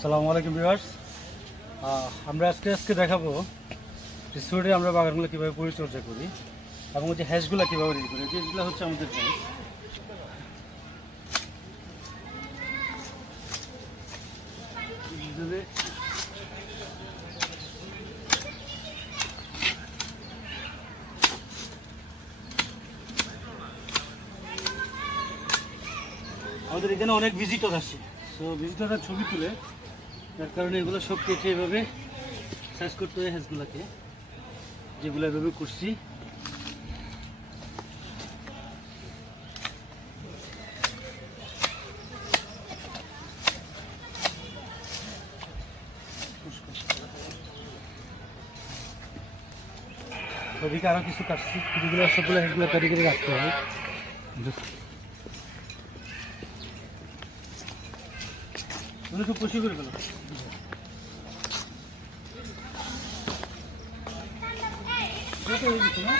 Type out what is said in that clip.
আসসালামু আলাইকুম ভিউয়ার্স। আমরা আজকে দেখাবো রিসোর্টে আমরা বাগানগুলো কীভাবে পরিচর্যা করি এবং যে হ্যাশগুলো কীভাবে রেডি করি। যেগুলো হচ্ছে আমাদের হ্যাশ। আমাদের এখানে অনেক ভিজিটর আসে, তো ভিজিটররা ছবি তুলে, যার কারণে এগুলো সব কেটে এভাবে সাইজ করতে হয় হ্যাশগুলোকে, যেগুলো এভাবে করছি। ওদিকে আরো কিছু কাটছি, যেগুলো সবগুলো হ্যাশগুলো তৈরি করে রাখতে হয়। খুব খুশি করে ফেলো। না